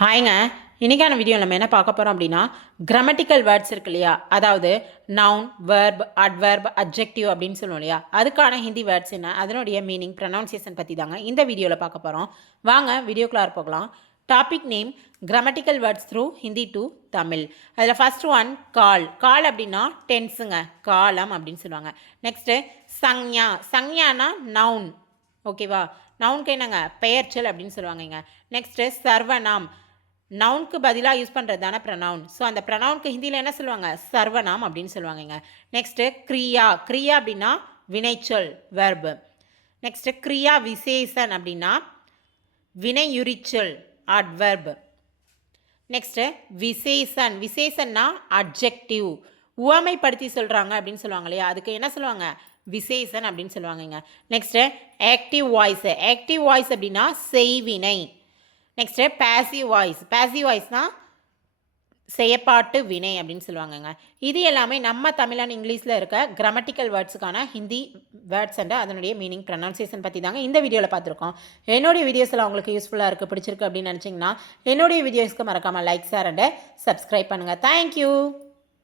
ஹாய்ங்க. இன்றைக்கான வீடியோ நம்ம என்ன பார்க்க போகிறோம் அப்படின்னா கிராமட்டிக்கல் வேர்ட்ஸ் இருக்கு இல்லையா, அதாவது நவுன், வெர்ப், அட்வெர்ப், அட்ஜெக்டிவ் அப்படின்னு சொல்லுவோம் இல்லையா, அதுக்கான ஹிந்தி வேர்ட்ஸ் என்ன, அதனுடைய மீனிங், ப்ரொனவுன்சியேஷன் பற்றி தாங்க இந்த வீடியோவில் பார்க்க போகிறோம். வாங்க வீடியோக்குள்ளார போகலாம். Topic name grammatical words through Hindi to Tamil. அதில் ஃபர்ஸ்ட் ஒன் கால். கால் அப்படின்னா டென்ஸுங்க, காலம் அப்படின்னு சொல்லுவாங்க. நெக்ஸ்ட்டு சங்யா. சங்யானா நவுன், ஓகேவா. நவுனுக்கு என்னங்க, பெயர்ச்சொல் அப்படின்னு சொல்லுவாங்கங்க. நெக்ஸ்ட்டு சர்வநாம். நவுனுக்கு பதிலாக யூஸ் பண்ணுறது தானே ப்ரனவுன். ஸோ அந்த ப்ரனவுனுக்கு ஹிந்தியில் என்ன சொல்லுவாங்க, சர்வநாம் அப்படின்னு சொல்லுவாங்கங்க. நெக்ஸ்ட்டு கிரியா. கிரியா அப்படின்னா வினைச்சொல், வெர்பு. நெக்ஸ்ட்டு கிரியா விசேஷன் அப்படின்னா வினையுரிச்சொல், அட்வெர்ப். நெக்ஸ்ட்டு விசேஷன். விசேஷன்னா அட்ஜெக்டிவ், உவமைப்படுத்தி சொல்கிறாங்க அப்படின்னு சொல்லுவாங்க இல்லையா, அதுக்கு என்ன சொல்லுவாங்க, விசேஷன் அப்படின்னு சொல்லுவாங்கங்க. Next active voice. Active voice அப்படின்னா செய்வினை. Next passive voice. பேசிவ் வாய்ஸ்னால் செயப்பாட்டு வினை அப்படின்னு சொல்லுவாங்கங்க. இது எல்லாமே நம்ம தமிழ் அண்ட் இங்கிலீஷில் இருக்க கிராமட்டிக்கல் வேர்ட்ஸுக்கான ஹிந்தி வேர்ட்ஸ் அண்ட் அதனுடைய மீனிங், ப்ரொனவுன்சியேஷன் பற்றி தாங்க இந்த வீடியோவில் பார்த்துருக்கோம். என்னுடைய வீடியோஸில் உங்களுக்கு யூஸ்ஃபுல்லாக இருக்குது, பிடிச்சிருக்கு அப்படின்னு நினச்சிங்கன்னா என்னுடைய வீடியோஸ்க்கு மறக்காமல் லைக், ஷேர் அண்ட் சப்ஸ்கிரைப் பண்ணுங்கள். தேங்க்யூ.